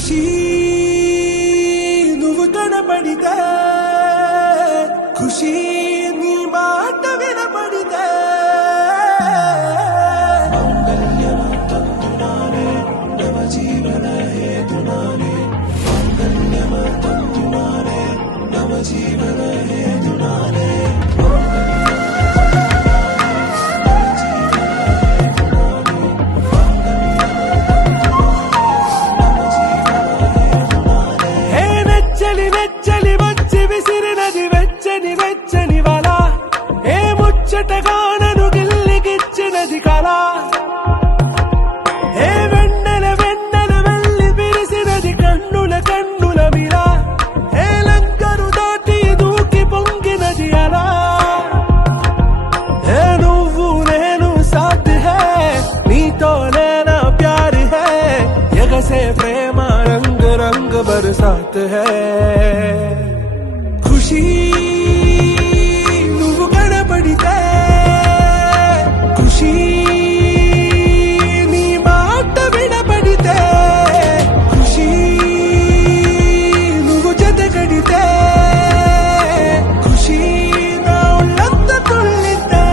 ఖుషీ నువ్వు కనపడితే ఖుషీ నీ మాట వినపడితే మంగళ్యమంతునారే నవ జీవన హేతునారే మంగళ్యమంతునారే నవ జీవన హేతునారే ముచ్చటగానను గిల్లిగిచ్చినది కళ ఏ వెన్నెల వెన్నెల వెళ్ళి విరిసినది కన్నుల కన్నుల మిలా ఏ లంకరు దాటి దూకి పొంగినది అలా ఏ నువ్వు నేను సాథ్ హై నీతోనే నా ప్యార్ హై ఎగసే ప్రేమ రంగ్ రంగ్ బరసాత్ హై ఖుషీ ఖుషీ నీ మాట వినపడితే ఖుషీ నువ్వు జతగడితే ఖుషీ నా ఒళ్ళంత తుళ్ళితే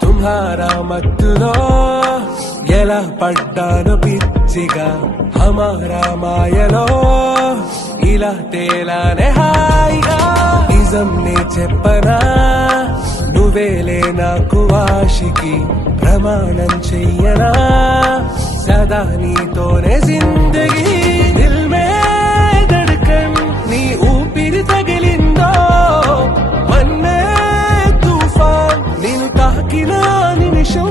తుమ్హారా మత్తులో ఎలా పడ్డాను పిచ్చిగా హమారా మాయలో ఇలా తేలానే హాయిగా నిజం నే చెప్పనా నువ్వేలే నాకు ఆశికి ప్రమాణం చెయ్యనా సదా నీతోనే జిందగీ దిల్ మే ధడ్కన్ నీ ఊపిరి తగిలిందో మన్నే తుఫాన్ నేను తాకిన నిమిషం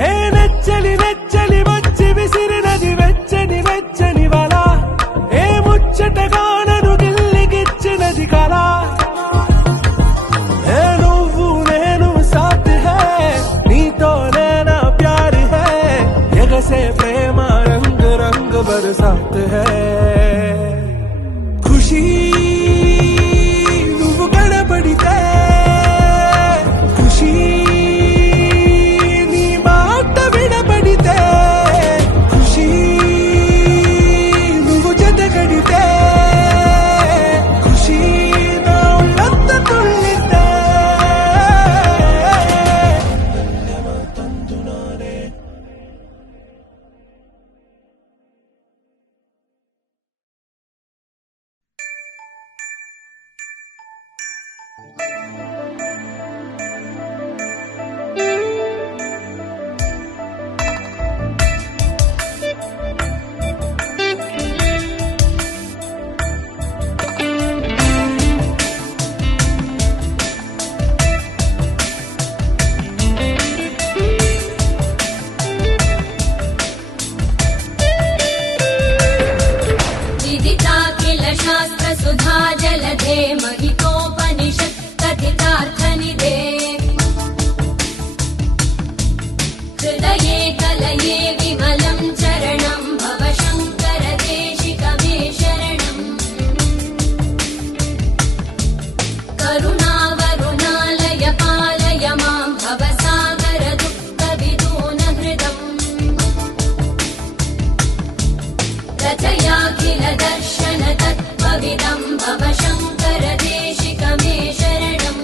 హే నెచ్చలి నెచ్చలి వచ్చి విసిరినది వెచ్చని వెచ్చని వల ఏ ముచ్చటగానను గిల్లిగిచ్చినది కళ ఏ నువ్వు నేను సాథ్ హై నీతోనే నా ప్యార్ హై ఎగసే ప్రేమ రంగ్ రంగ్ బరసాత్ హై ఖుషీ నువ్వు కనపడితే ఖుషీ నీ మాట వినపడితే ఖుషీ నువ్వు జతగడితే ఖుషీ నా ఒళ్ళంత తుళ్ళితే शास्त्र सुधा जलधे महितोपनिषत् कथितार्थनिधे हृदये कलये विमलं चरणं भव शङ्कर देशिकमे शरणम् करुणावरुणालय पालय मां भवसागर दुःखविदूनहृदम् रचयाखिल दर्शन तत्त्वविदं भव शङ्कर देशिकमे शरणम्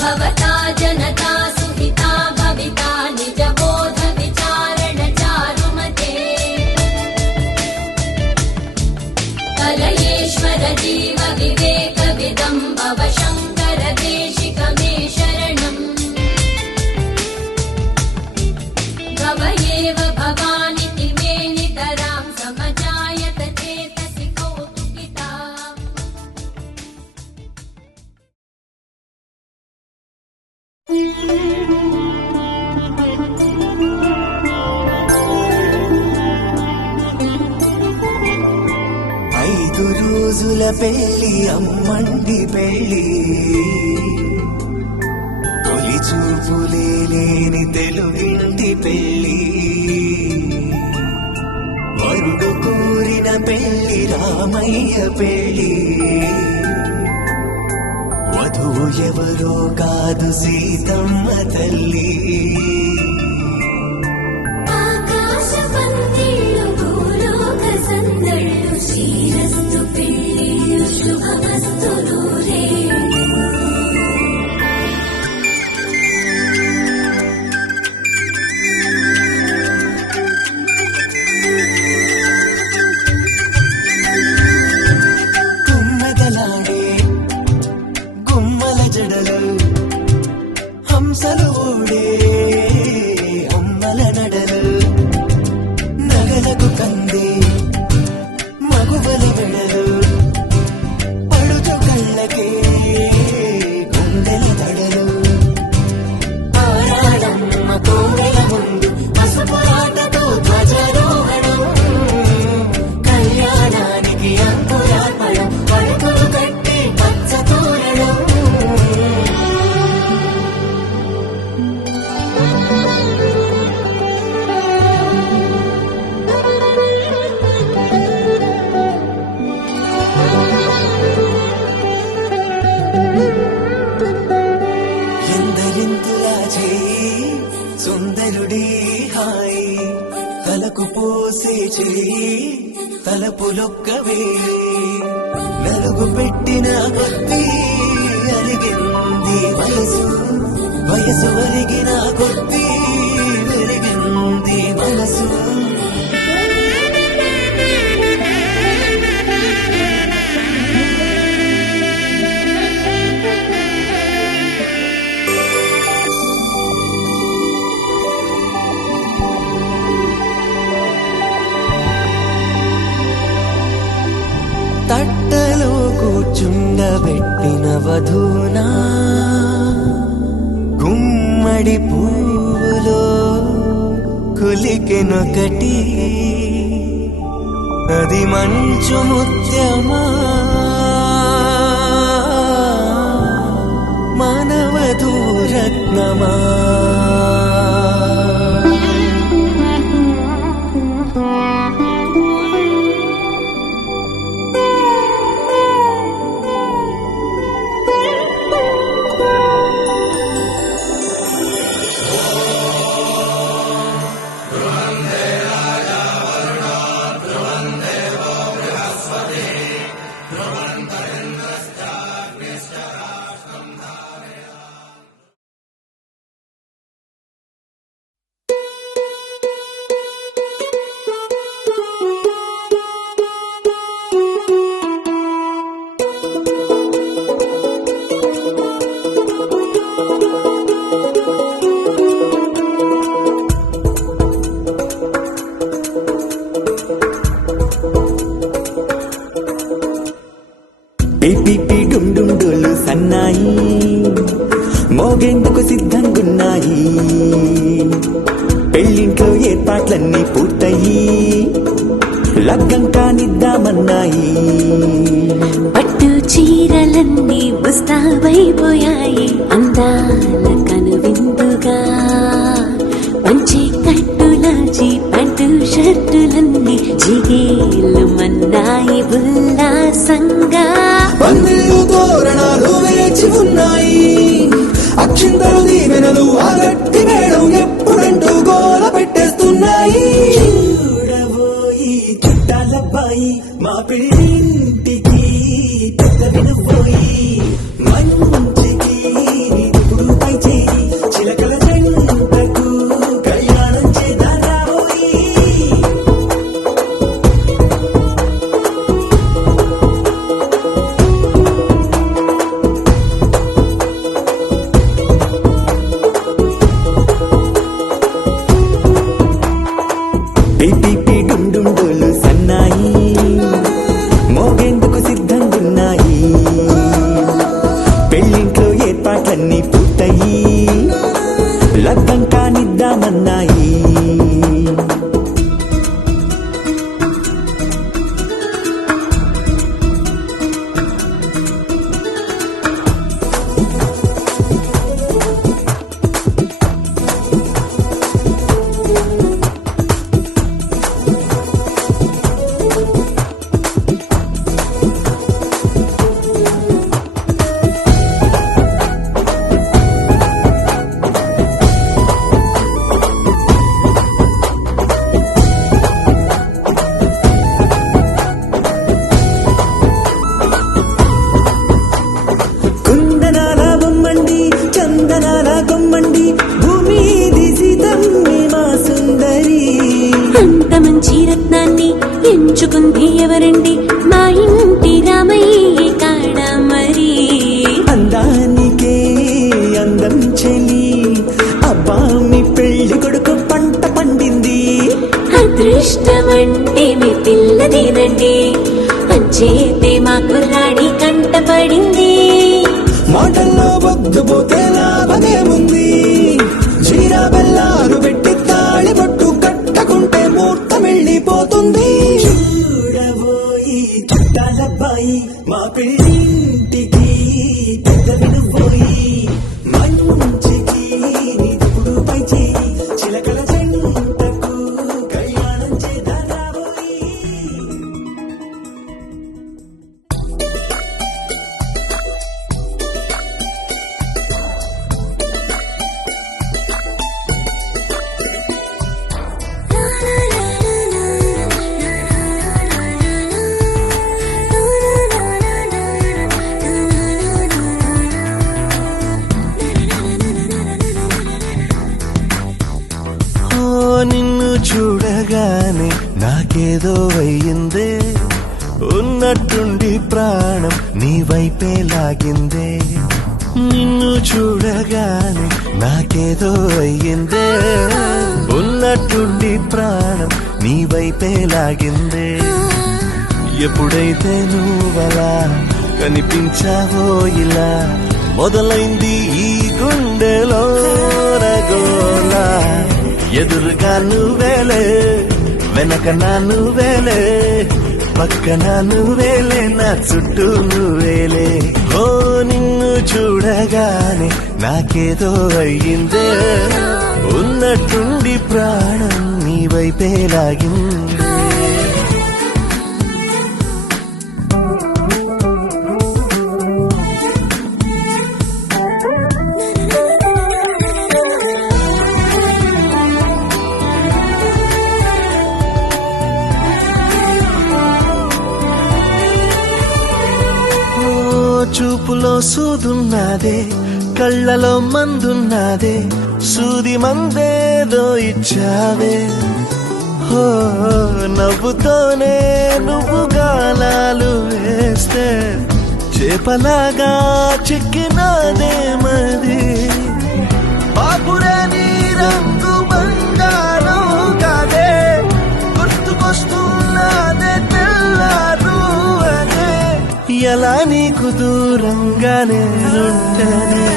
भवता जनता सुहिता भविता निजबोध विचारण चारुमते कलयेश्वर जीव विवेकविदं भव शङ्कर देशिकमे शरणम् भव एव भवानिति मे नितरां 5 రోజుల పెళ్లి అమ్మండి పెళ్లి తొలి చూపులే లేని తెలుగింటి పెళ్లి వరుడు కోరిన పెళ్లి రామయ్య పెళ్లి వధువు ఎవరో కాదు సీతమ్మ తల్లి ఆకాశపందిళ్ళు భూలోక సందళ్ళు శ్రీరస్తు పెళ్ళిళ్ళు శుభమస్తు నూరేళ్ళు గుమ్మెదలాడే గుమ్మల జడలు హంసలు ఊడే అమ్మల నడలు నగలకు కంది మగువల వెడలు పడుచు కళ్ళకే గుండెల తడలు ఆరాడమ్మ కోవెల ముందు పసుపు ఆటతో ధ్వజారోహణం కళ్యాణానికి అంకురార్పణం పడుకులు కట్టి పచ్చ తోరణం ఎందరింతులా చేయి సుందరుడి హాయి తలకు పోసే చేయి తలపులొక్కవే నలుగు పెట్టిన కొద్దీ అరిగింది వయసు వయసు అరిగిన కొద్దీ పెరిగింది మనసు తట్టలో కూర్చుండబెట్టిన వధూనా గుమ్మడి పువ్వులో కులికెనొకటి అది మంచు ముత్యమా మానవధూరత్నమా పిపి డుండుండులు సన్నాయి మోగేందుకు సిద్ధంగున్నాయి పెళ్ళింట్లో ఏర్పాట్లన్నీ పూర్తయి లగ్గం కానిద్దామన్నాయి పట్టు చీరలన్నీ ముస్తాబైపోయాయి అందాల కనువిందుగా పంచి కట్టులాచి పంటు షర్టులన్నీ జిగేలు మన్నాయి ఉల్లాసంగా పందిళ్ళు తోరణాలు వేచి ఉన్నాయి అక్షింతలు దీవెనలు ఆ గట్టి మేడం ఎప్పుడంటూ గోల పెట్టేస్తున్నాయి చూడబోయి చుట్టాలబ్బాయి మా పెళ్ళింటికి పెద్ద వినబోయి మంచికి ఇప్పుడు పై చేయి చిలకల జంటకు కళ్యాణం చేద్దాం రాబోయి పిపి డుండుండులు సన్నాయి మోగేందుకు సిద్ధంగున్నాయి పెళ్ళింట్లో దోచుకుంది ఎవరండి మా ఇంటి రామయ్య కాడ మరి అందానికే అందం చెలి అబ్బా మీ పెళ్లి కొడుకు పంట పండింది అదృష్టమంటే మీ పిల్లదేనండి అంచేతే మా కుర్రాడి కంట పడింది మాటల్లో బొద్దుపోతే లాభమేముంది చీర బెల్లాలు పెట్టి తాళి పట్టు కట్టకుంటే ముహూర్తం వెళ్ళిపోతుంది చూడబోయి చుట్టాలబ్బాయి మా పెళ్ళింటికి పెద్ద వినుపోయి మంచికి ఇప్పుడు పై చేయి చిలకల చెంటకు కళ్యాణం చేద్దారాబోయి నిన్ను చూడగానే నాకేదో అయ్యిందే ఉన్నట్టుండి ప్రాణం నీ వైపే లాగిందే నిన్ను చూడగానే నాకేదో అయ్యిందే ఉన్నట్టుండి ప్రాణం నీ వైపే లాగిందే ఎప్పుడైతే నువ్వలా కనిపించావో ఇలా మొదలైంది ఈ గుండెలో రగోలా ఎదురుగా నువ్వేలే వెనక నా నువ్వేలే పక్కన నువ్వేలే నా చుట్టూ నువ్వేలే ఓ నిన్ను చూడగానే నాకేదో అయ్యిందే ఉన్నట్టుండి ప్రాణం నీ వైపే లాగిందే చూపులో సూదున్నదే కళ్ళలో మందున్నదే సూది మందేదో ఇచ్చావే హో నవ్వుతోనే నువ్వు గాలాలు వేస్తే చేపలాగా చిక్కినాదే మది బాపురే నీ రంగు బంగారం కాదే గుర్తుకొస్తున్నదే తెల్లారు అదే ఎలా నీకు దూరంగానే ఉంటేనే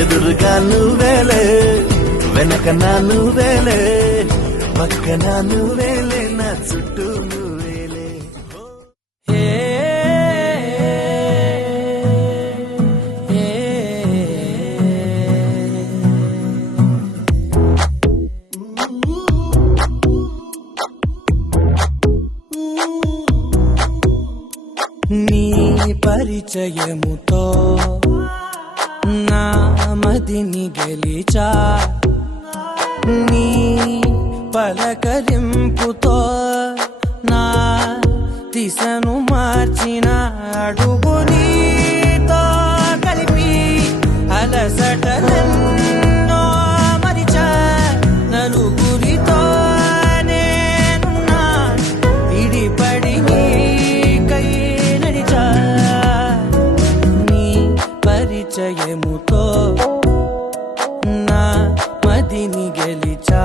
ఎదురుగా నువ్వేలే వెనక నా నువ్వేలే పక్కన నువ్వేలే నా చుట్టూ నువ్వేలే నీ పరిచయముతో నా మదిని గెలిచా నీ పలకరింపుతో నా దిశను మార్చిన అడుగు నీతో కలిపి అలసటలెన్నో మరిచా నలుగురితో నేనున్నా విడిపడి నీకై నడిచా నీ పరిచయముతో నా మదిని గెలిచా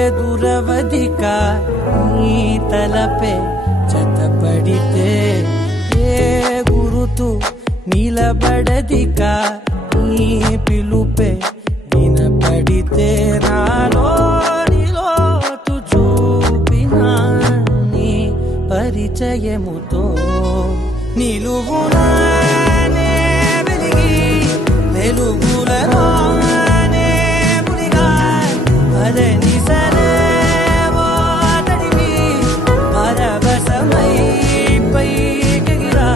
ఎదురవధిక నీ తలపే జతపడితే ఏ గురుతు నిలబడదిక నీ పిలుపే వినపడితే నాలో నిలోతు చూపిన నీ పరిచయముతో నిలువునానే వెలిగి వెలుగులలోనే మునిగా అదని సరేవో తడివి పరవశమై పైకెగిరా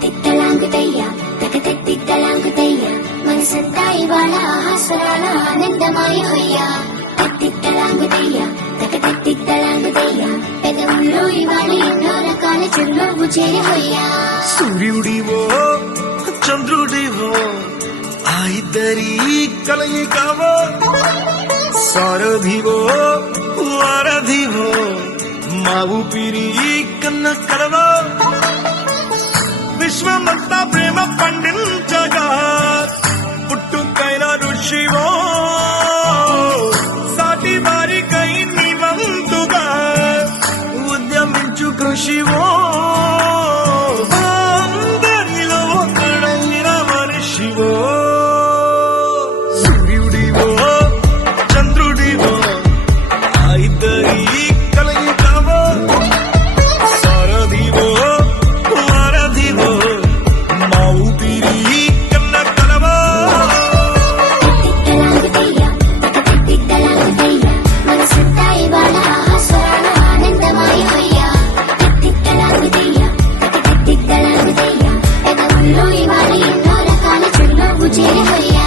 తిట్టలాంగుతయ్యా తిట్టలాంగుతయ్యా మనసంతా ఇవాళ ఆహాస్వరాల ఆనందమాయయ్యా తిట్టలాంగుతయ్యా తిట్టలాంగుతయ్యా పెదవుల్లో ఇవాళ ఎన్నో రకాల చిరునవ్వు చేరవయ్యా సూర్యుడివో చంద్రుడివో ఆ ఇద్దరి కలయికవో సారథివో వారధివో మా ఊపిరి కన్న కలవో విశ్వమంతా ప్రేమ పండించగా పుట్టుకైన ఋషివో సాటి వారికై నివంతుగా ఉద్యమించు కృషివో అందరిలో ఒకడైన మనిషివో సూర్యుడివో చంద్రుడివో ఆ ఇద్దరి కలయికవో సారథివో వారధివో మా ఊపిరి కన్న కలవో తిట్టలాంగుతయ్యా తిట్టలాంగుతయ్యా మనసంతా ఇవాళ ఆహాస్వరాల ఆనందమాయయ్యా తిట్టలాంగుతయ్యా తిట్టలాంగుతయ్యా పెదవుల్లో ఇవాళ ఎన్నో రకాల చిరునవ్వు చేరవయ్యా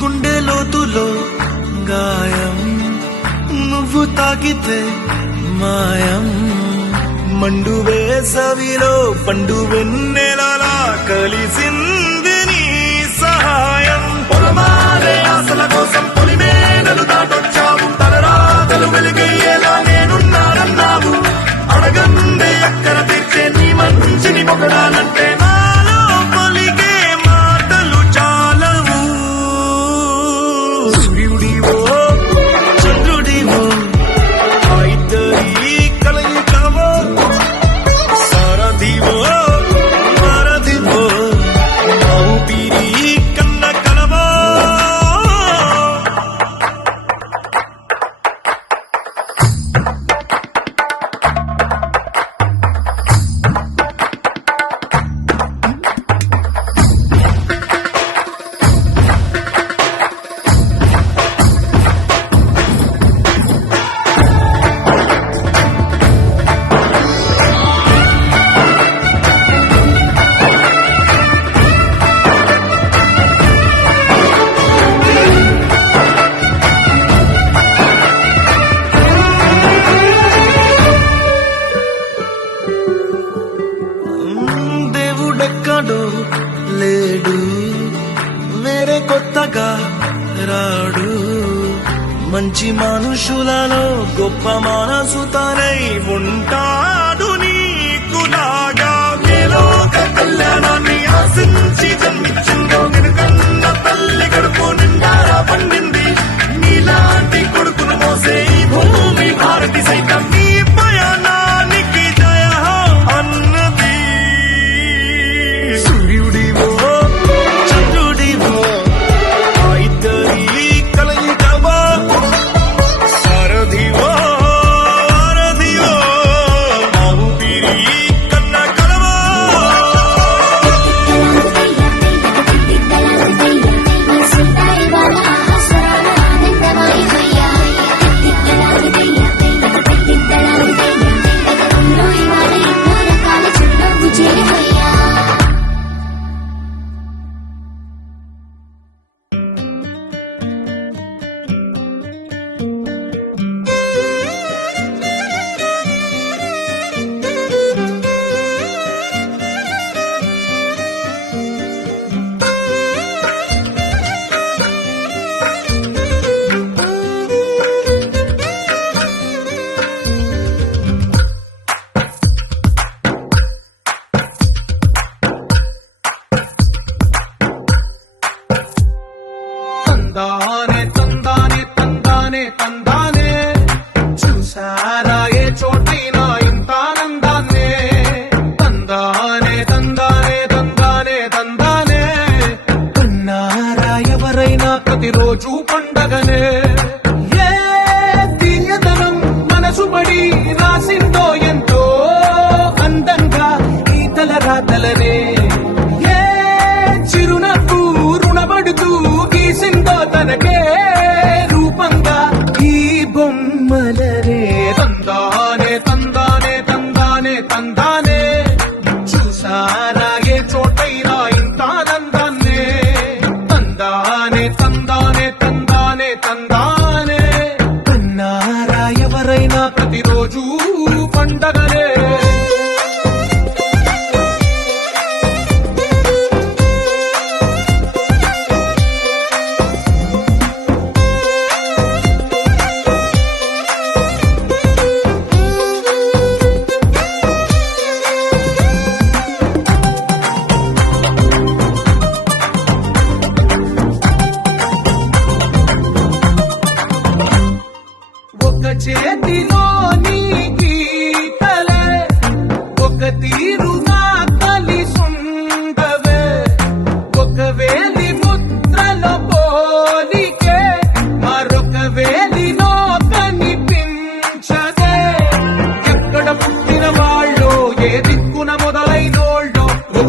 గుండె లోతులో గాయం నువ్వు తాకితే మాయం మండు వేసవిలో పండు వెన్నెలలా కలిసింది నీ సహాయం పొలమారే ఆశల కోసం పొలిమేనలు దాటొచ్చావు తలరాతలు వెలుగయ్యేలా నేనున్నానన్నావు అడగందే అక్కర తెచ్చే నీ మంచిని పొగడాలంటే నాలో పలికే మాటలు చాలవు సూర్యుడివో చంద్రుడివో ఆ ఇద్దరి కలయికవో సారథివో వారధివో మా ఊపిరి కన్న కలవో దేవుడెక్కడో లేడు వేరే కొత్తగా రాడు మంచి మనుషులలో గొప్ప మనసు తానై ఉంటాడు నీ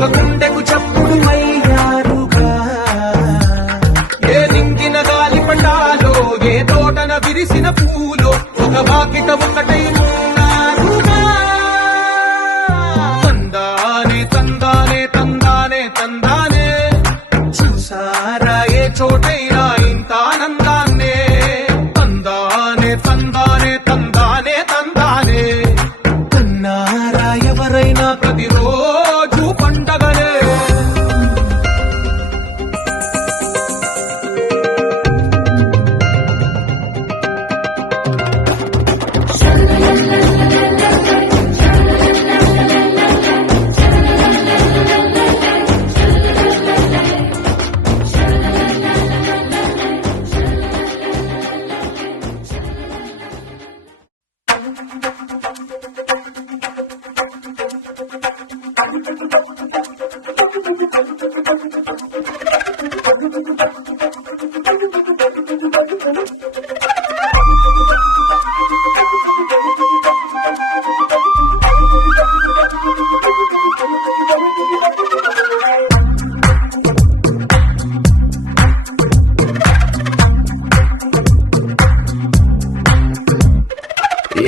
ఒక గుండెకు చప్పుడు అయ్యారుగా. ఏ నింగిన గాలి పండాలో, ఏ తోటన విరిసిన పూలో, ఒక వాకిట ఒకటై ఉన్నారుగా. తందానే తందానే తందానే తందానే, చూసారా ఏ చోటైనా ఇంత ఆనందాన్నే. తందానే తందానే తందానే తందానే, కన్నారా ఎవరైనా ప్రతిరోజు పండగనే.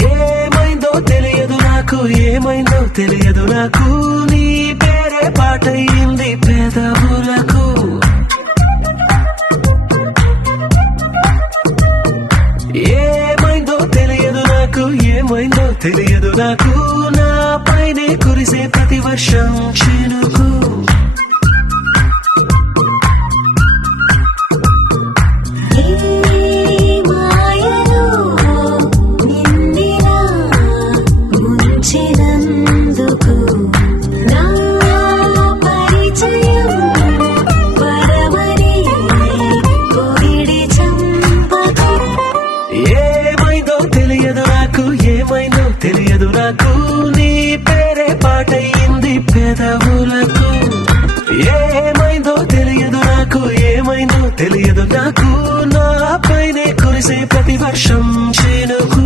ఏమైందో తెలియదు నాకు, ఏమైందో తెలియదు నాకు, నీ పేరే పాటయింది పెదవులకు. ఏమైందో తెలియదు నాకు, ఏమైందో తెలియదు నాకు, నా పైనే కురిసే ప్రతి వర్షం చినుకు. ఏమైందో తెలియదు నాకు, ఏమైందో తెలియదు నాకు, నీ పేరే పాటయింది పెదవులకు. ఏమైందో తెలియదు నాకు, ఏమైందో తెలియదు నాకు, నా పైనే కురిసే ప్రతి వర్షం చినుకు.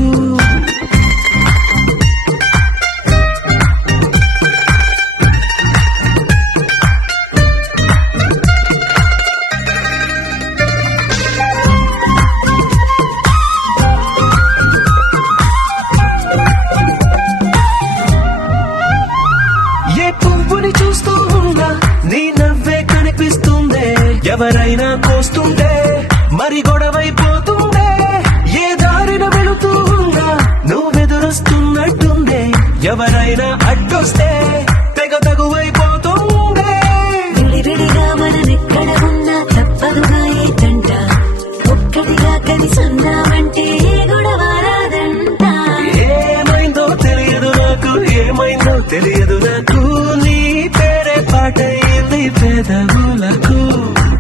ఏ పువ్వుని చూస్తూ ఉన్నా నీ నవ్వే కనిపిస్తుందే, ఎవరైనా కోస్తుంటే మరి గొడవైపోతుందే. ఏ దారిన వెళుతూ ఉన్నా నువ్వెదురొస్తున్నట్టుందే, ఎవరైనా అడ్డొస్తే తెగ తగువైపోతుందే. విడివిడిగా మనమెక్కడ ఉన్నా తప్పదుగా ఏ తంట, ఒక్కటిగా కలిసి ఉన్నామంటే గొడవ రాదంట. ఏమైందో తెలియదు నాకు, ఏమైందో తెలియదు నాకు, నీ పేరే పాటయింది పెదవులకు.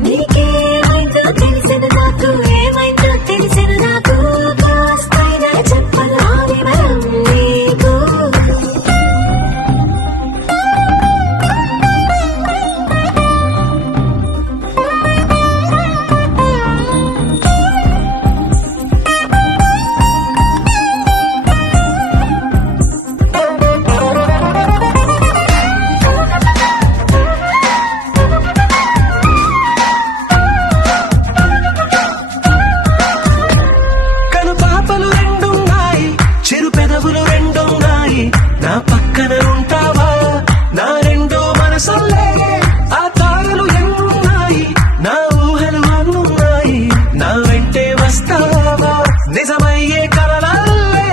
నీకేమైందో తెలిసిన నాకు, ఏమైందో తెలిసిన నాకు, కాస్తైనా చెప్పను ఆ వివరం నీకు. కను పాపలు రెండున్నాయి, చిరు పెదవులు రెండున్నాయి, నా పక్కన ఉంటావా నా రెండో మనసులే. ఆ తారలు ఎన్నున్నాయి, నా ఊహలు అన్నున్నాయి, నా వెంటే వస్తావా నిజమయ్యే కలలల్లే.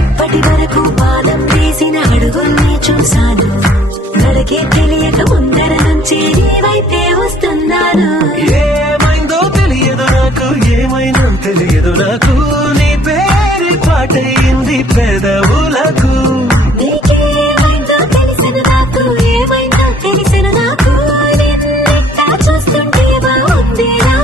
ఇప్పటి వరకు పాదం వేసిన అడుగుల్ని చూశాను, నడకే తెలియక ముందర నుంచి నీ వైపే వస్తున్నాను. ఏమైందో తెలియదు నాకు, ఏమైందో తెలియదు నాకు, నీ పేరే పాటయింది పెదవులకు. నీకేమైందో తెలిసిన నాకు, ఏమైందో తెలిసిన నాకు, నిన్నెట్టా చూస్తుంటే బాగుంది నాకు.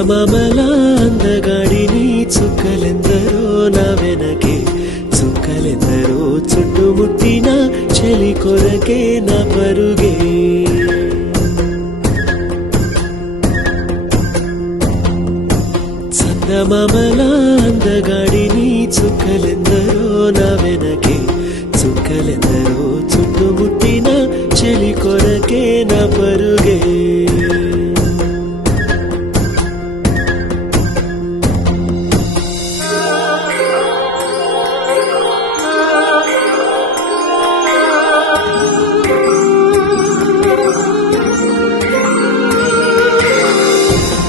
చందమామల అందగాడిని చుక్కలెందరో నా వెనకే చుక్కలెందరో చుట్టుముట్టిన చెలి కొరకే నా పరుగే చందమామల అందగాడిని చుక్కలెందరో నా వెనకే చుక్కలెందరో చుట్టుముట్టిన చెలి కొరకే నా పరుగే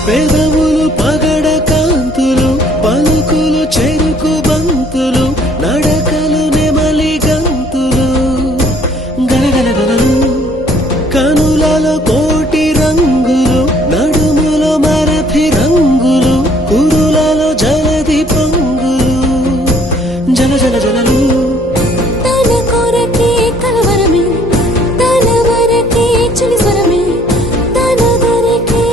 పెదవులు పగడ కాంతులు పలుకులు చెరుకు బంతులు నడకలు నెమలి గంతులు గలగలగలలు కనులలో కోటి రంగులు నడుములో మరఫి రంగులు కురులలో జలది పొంగులు జల జల జలలు తన కొరకే కలవరమే తన వరకే చిలిసరమే తన దొరికే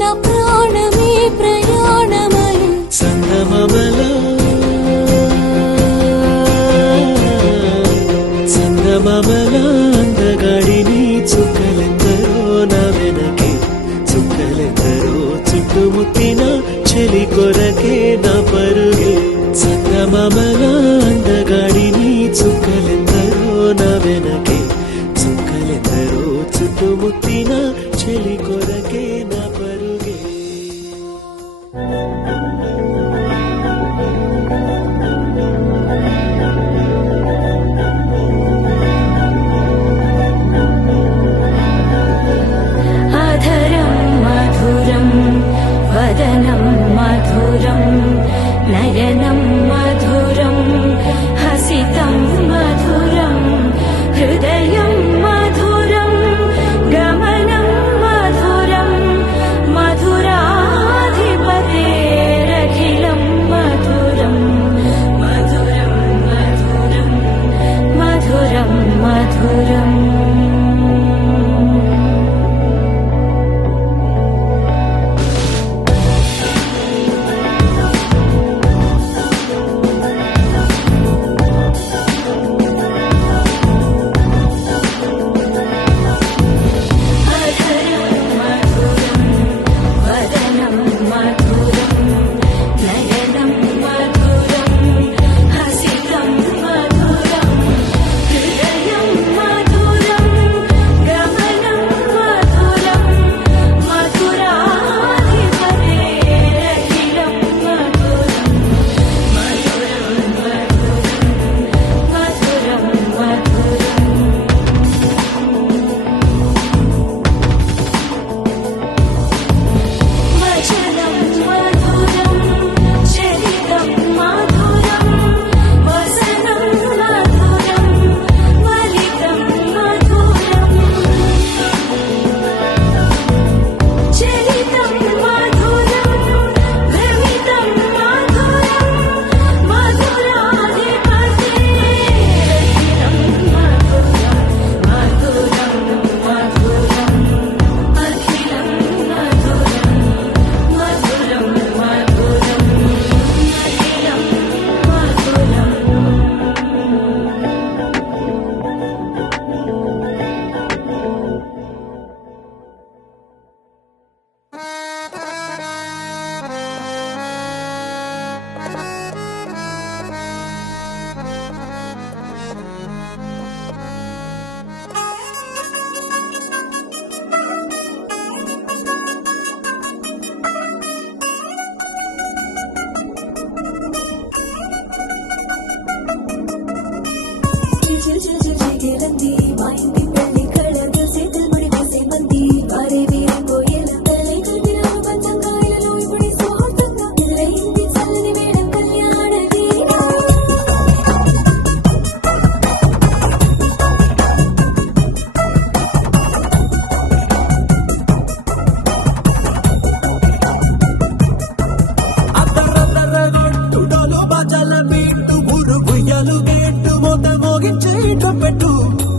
నా ప్రాణమే ప్రయాణమై చందమామల చందమామల అందగాడిని చుక్కలెందరో నా వెనకే చుక్కలెందరో చుట్టుముట్టిన చెలి కొరకే నా పరుగే చందమామల అందగాడిని చుక్కలెందరో నా వెనకే చుక్కలెందరో చుట్టుముట్టిన చెలి కొరకే నా పరుగే అధరం మధురం వదనం మధురం నయనం మధురం హసితం మధురం హృదయం మధురం గమనం మధురం మధురాధిపతేరఖిలం మధురం మధురం మధురం మధురం మధురం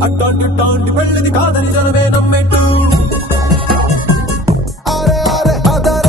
అట్టాంటి టాంటి పెళ్ళిది కాదని జనమే నమ్మెట్టు అరే అరే అదర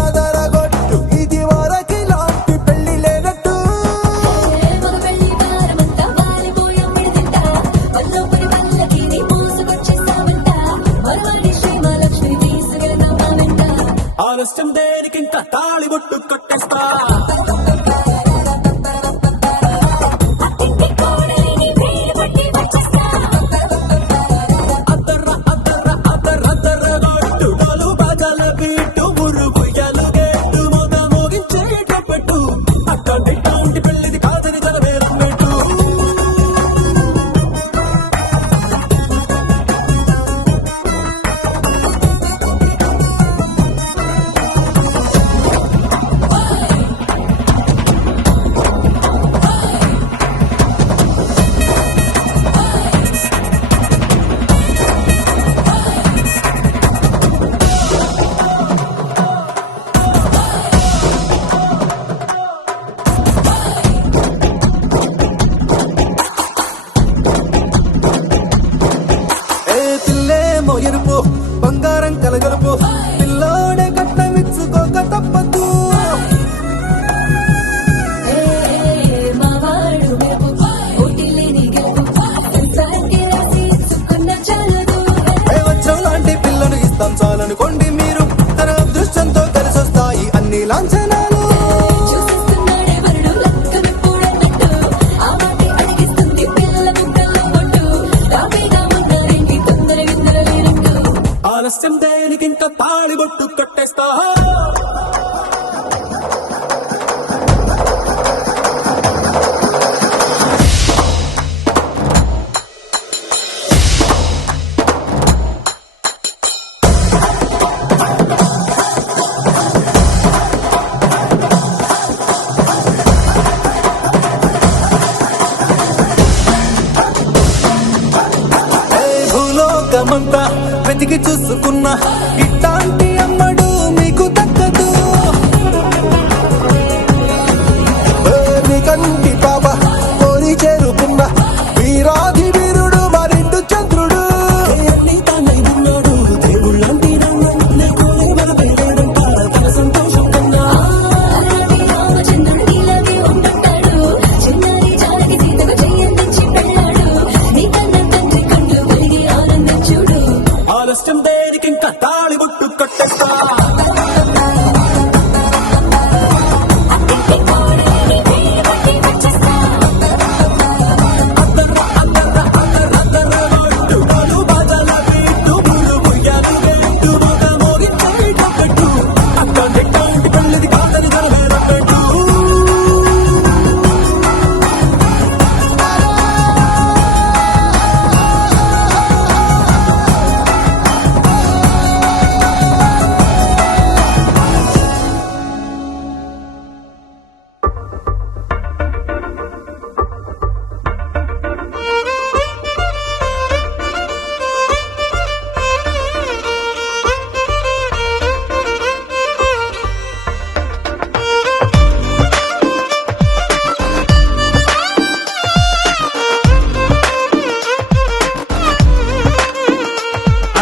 లోకమంతా వెతికి చూసుకున్నా ఇట్లాంటి అమ్మడు మీకు దక్కదు. నీ కంటి పాప కోరి చేరుకున్న వీరాధి వీరుడు మరిండు చంద్రుడు. అన్ని తానై ఉన్నాడు దేవుళ్ళంటి తన సంతోషం కన్నా ఆలస్యం దేనికి ఇంకా తాళి గుట్టు కట్టేస్తా.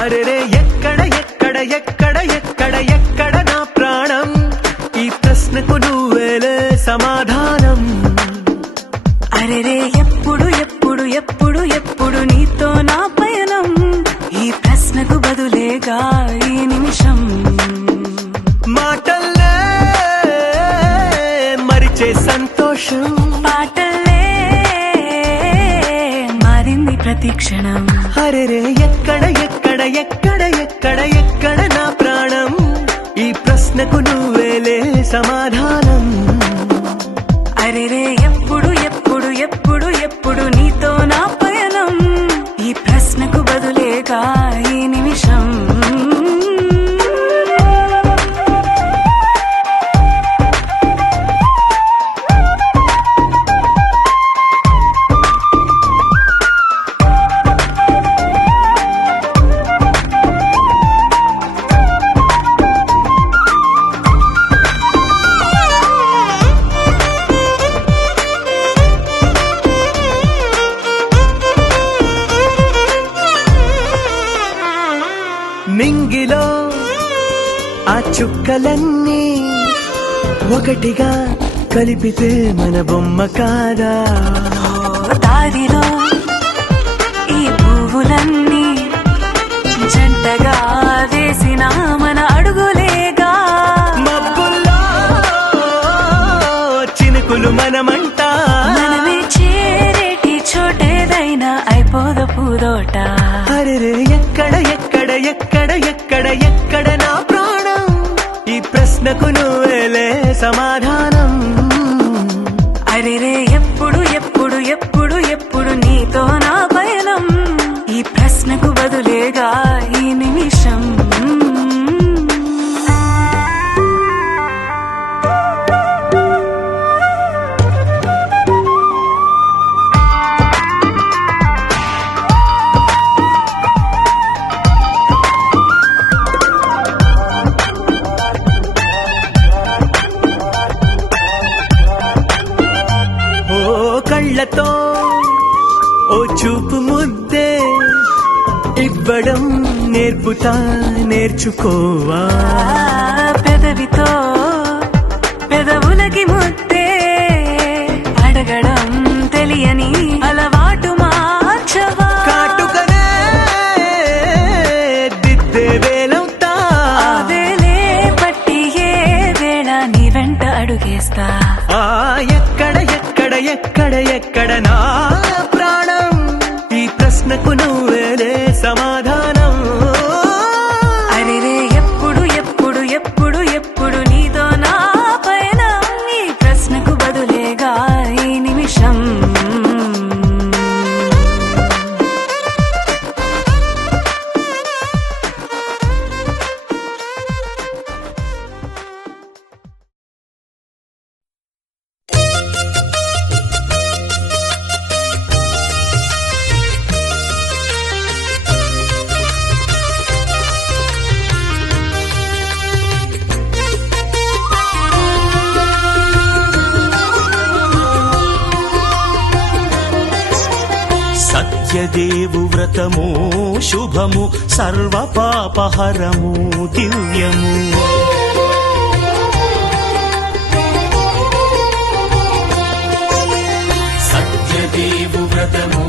అరెరే ఎక్కడ ఎక్కడ ఎక్కడ ఎక్కడ ఎక్కడ నా ప్రాణం, ఈ ప్రశ్నకు నువ్వేలే సమాధానం. అరెరే ఎప్పుడు ఎప్పుడు ఎప్పుడు ఎప్పుడు నీతో నా పయనం, ఈ ప్రశ్నకు బదులేగా ఈ నిమిషం. మాటల్లే మరిచే సంతోషం, పాటలే మారింది ప్రతి క్షణం. అరెరే ఎక్కడ ఎక్కడ ఎక్కడ ఎక్కడ ఎక్కడ నా ప్రాణం, ఈ ప్రశ్నకు నువ్వేలే సమాధానం. అరెరే ఎప్పుడు ఎప్పుడు ఎప్పుడు ఎప్పుడు నీతో నా పయనం, ఈ ప్రశ్నకు బదులేగా ఈ నిమిషం. నింగిలో ఆ చుక్కలన్నీ ఒకటిగా కలిపితే మన బొమ్మ కాదా. దారిలో ఈ పువ్వులన్నీ జంటగా వేసిన మన అడుగులేగా. మబ్బుల్లో చినుకులు మనమంట, మనమే చేరేటి చోటేదైనా అయిపోద పూదోట. అరెరే ఎక్కడ ఎక్కడ ఎక్కడ ఎక్కడ ఎక్కడ నా ప్రాణం, ఈ ప్రశ్నకు నువ్వేలే సమాధానం. అరెరే ఎప్పుడు ఎప్పుడు ఎప్పుడు ఎప్పుడు నీతో నా పయనం, ఈ ప్రశ్నకు బదులేగా ఈ నిమిషం. కళ్ళతో ఓ చూపు ముద్దే ఇవ్వడం నేర్పుతా, నేర్చుకోవా. పెదవితో పెదవులకి ముద్దే అడగడం తెలియని అలవాటు మార్చవా. కాటుకనే దిద్దే వేలవుతా, వేలే పట్టి ఏ వేళ నీ వెంట అడుగేస్తా. ఎక్కడ ఎక్కడ ఎక్కడ ఎక్కడ నా ప్రాణం, ఈ ప్రశ్నకు నువ్వేలే సమాధానం. అరెరే ఎప్పుడు ఎప్పుడు ఎప్పుడు ఎప్పుడు నీతో నా పయనం, ఈ ప్రశ్నకు బదులేగా ఈ నిమిషం. సత్యదేవు వ్రతము శుభము సర్వ పాపహరము దివ్యము. సత్యదేవు వ్రతము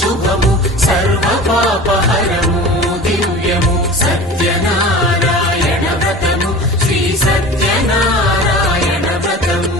శుభము సర్వ పాపహరము దివ్యము. సత్యనారాయణ వ్రతము శ్రీ సత్యనారాయణ వ్రతము.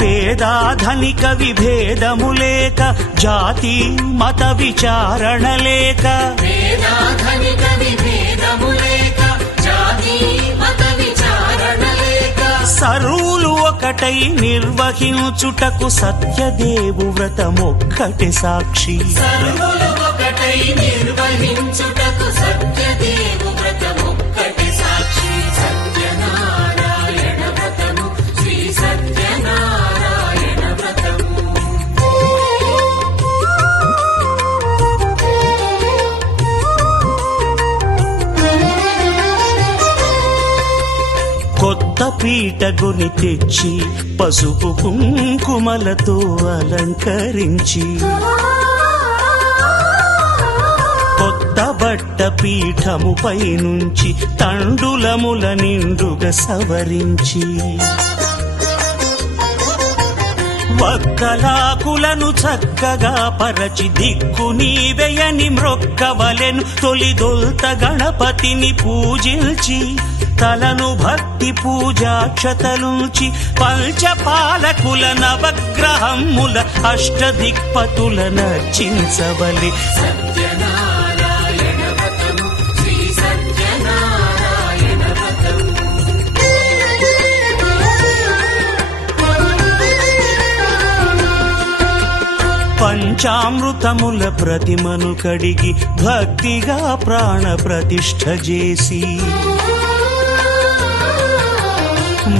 పేదాధనిక విభేదము లేక జాతి మత విచారణ లేక పేదాధనిక విభేదము లేక జాతి మత విచారణ లేక సర్వులు ఒకటై నిర్వహించుటకు సత్యదేవు వ్రతమొక్కటి సాక్షి. సర్వులు ఒకటై నిర్వహించుటకు సత్యదేవు వ్రతమొక్కటి సాక్షి. సత్యనారాయణ వ్రతము శ్రీ సత్యనారాయణ వ్రతము. కొత్త పీటగుని తెచ్చి పసుపు కుంకుమలతో అలంకరించి కొత్త బట్ట పీఠముపై నుంచి తండులముల నిండుగా సవరించి వక్కలాకులను చక్కగా పరచి దిక్కు నీవెయని మ్రొక్కవలెను. తొలిదొల్త గణపతిని పూజించి తలను భక్తి పూజాక్షతలుంచి పంచపాలకుల నవగ్రహముల అష్టదిక్పతుల నర్చించవలె. సత్యనారాయణ వ్రతము శ్రీ సత్యనారాయణ వ్రతము. పంచామృతముల ప్రతిమను కడిగి భక్తిగా ప్రాణ ప్రతిష్ఠ చేసి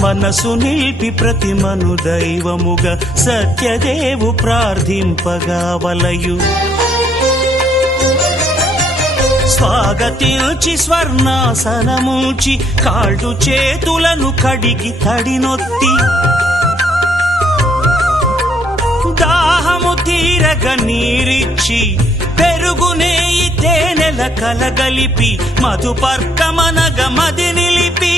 మనసు నిలిపి ప్రతిమను దైవముగా సత్యదేవు ప్రార్థింపగా వలయు. స్వాగతించి స్వర్ణాసనముంచి కాళ్ళు చేతులను కడిగి తడినొత్తి దాహము తీరగ నీరిచ్చి పెరుగు నేయి తేనెల కలగలిపి మధుపర్కమనగ మది నిలిపి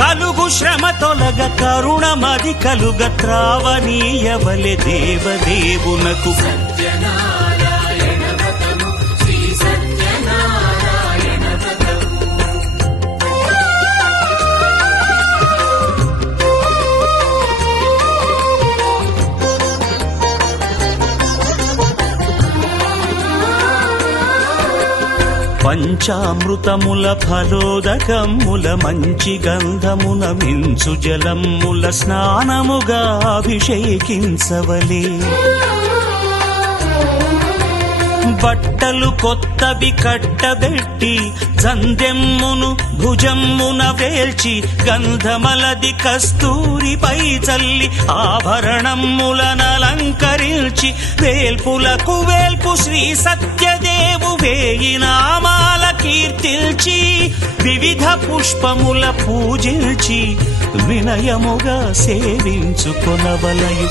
కలుగు శ్రమ తొలగ కరుణ మది కలుగ త్రావనీయవలె దేవదేవునకు. సత్యనారాయణ వ్రతము శ్రీ సత్యనారాయణ వ్రతము. పంచామృతముల ఫలోదకముల మంచి గంధమున మించు జలముల స్నానముగా అభిషేకించవలే. బట్టలు కొత్తవి కట్టబెట్టి జందెమ్మును భుజమ్మున వేల్చి గంధమలది కస్తూరిపై చల్లి ఆభరణములనలంకరించి వేల్పులకు వేల్పు శ్రీ సత్యదేవు వేయి నామాల కీర్తిల్చి వివిధ పుష్పముల పూజించి వినయముగా సేవించుకొనవలయు.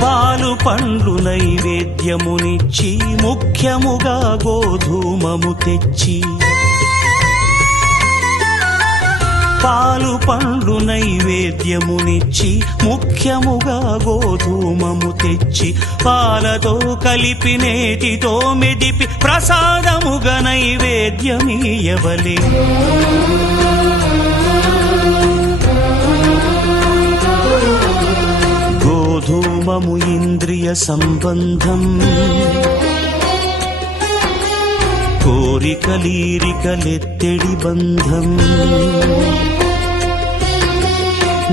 పాలు పండ్లు నైవేద్యమునిచ్చి ముఖ్యముగా గోధూమము తెచ్చి పాలు పండ్లు నైవేద్యమునిచ్చి ముఖ్యముగా గోధూమము తెచ్చి పాలతో కలిపి నేతితో మెదిపి ప్రసాదముగా నైవేద్యమీయవలే. గోధూమము ఇంద్రియ సంబంధం కోరికలీరికలెత్తెడి బంధం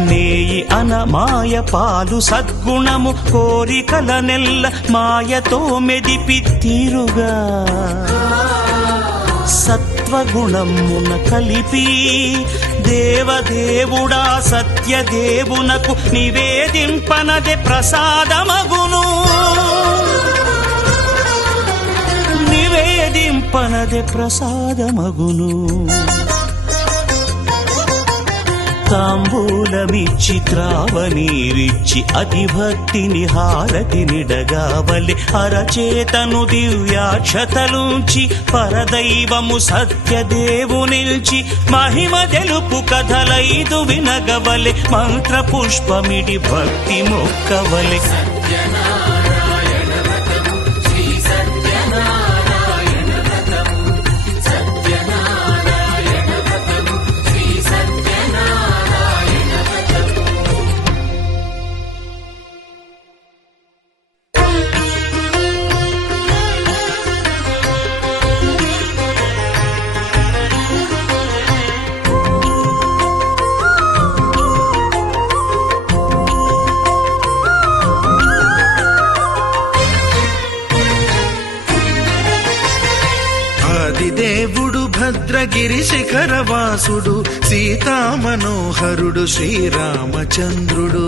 నేయి అనమాయ పాలు సద్గుణము కోరికల నెల్ల మాయతో మెదిపి తీరుగా సత్వగుణమున కలిపి దేవదేవుడా సత్యదేవునకు నివేదింపనదే ప్రసాదమగును, నివేదింపనదే ప్రసాదమగును. తాంబూలమిచ్చి త్రావనీరిచ్చి అతిభక్తిని హారతినిడగావలి అరచేతను దివ్యాక్షతలుంచి పరదైవము సత్యదేవునిల్చి మహిమ తెలుపు కథలైదు వినగవలె మంత్ర పుష్పమిడి భక్తి మొక్కవలె. దేవుడు భద్రగిరి శిఖరవాసుడు సీతామనోహరుడు శ్రీరామచంద్రుడు.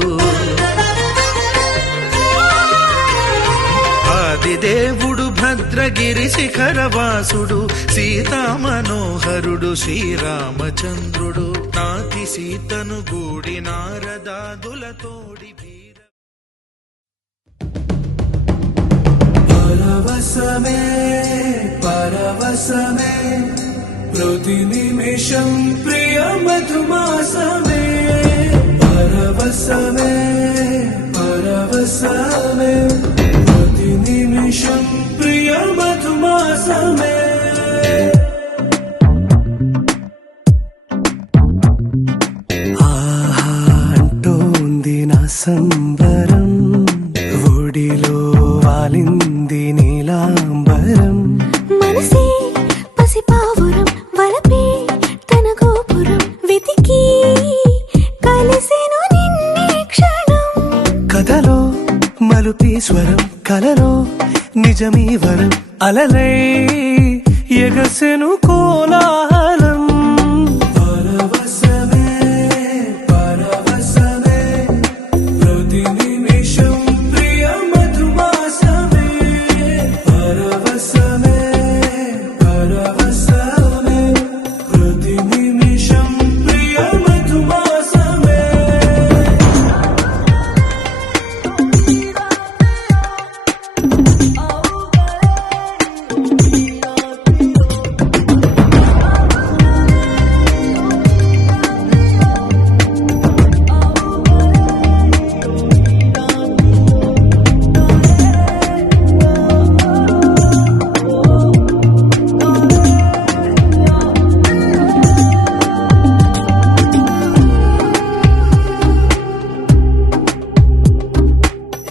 ఆదిదేవుడు భద్రగిరి శిఖరవాసుడు సీతామనోహరుడు శ్రీరామచంద్రుడు. నాతి సీతను గూడి నారదాదులతోడి పరవశమే పరవశమే ప్రతి నిమిషం ప్రియ మధుమాసమే. పరవశమే పరవశమే ప్రతి నిమిషం ప్రియ మధుమాసమే. ఆహా అంటోంది నా సంబరం, ఒడిలో వాలింది నీలాంబరం. మనసే పసిపావురం వలపే తన గోపురం వెతికి కలిసెను నిన్నే క్షణం. కథలో మలుపీశ్వరం కలలో నిజమీ వరం అలలై ఎగసెను కోలాహలం. పరవశమే పరవశమే ప్రతి నిమిషం ప్రియ మధుమాసమే. పరవశమే పరవశమే ప్రతి నిమిషం ప్రియ మధుమాసమే.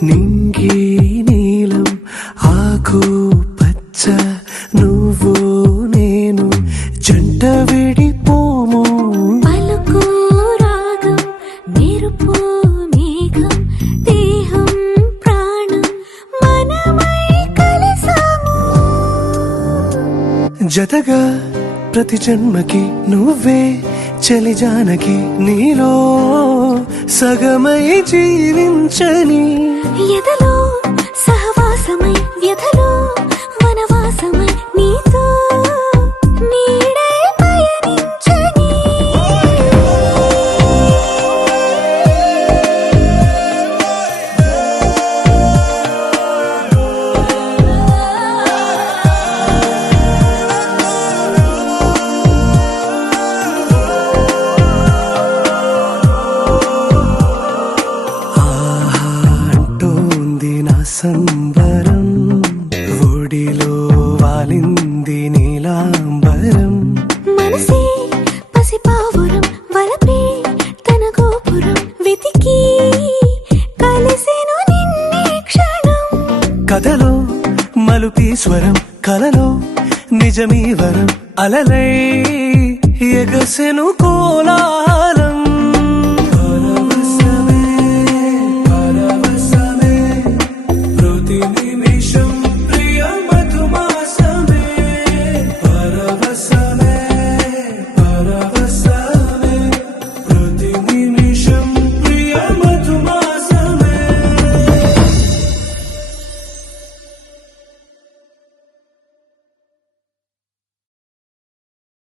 నింగి నీలం ఆకు పచ్చ నువ్వు నేను జంట విడిపోము. పలుకు రాగం మెరుపు మేఘం దేహం ప్రాణం మనమై కలిసాము. జతగా ప్రతి జన్మకి నువ్వే చలి జానకి, నీలో సగమై జీవించని. ఎదలో సహవాసమై వ్యధలో వనవాసమై నీతో నీడై పయనించని. సంబరం ఒడిలో వాలింది నీలాంబరం. మనసే పసిపావురం వలపే తన గోపురం వెతికి కలిసెను నిన్నే క్షణం. కథలో మలుపీశ్వరం కలలో నిజమీ వరం అలలై ఎగసెను కోలా.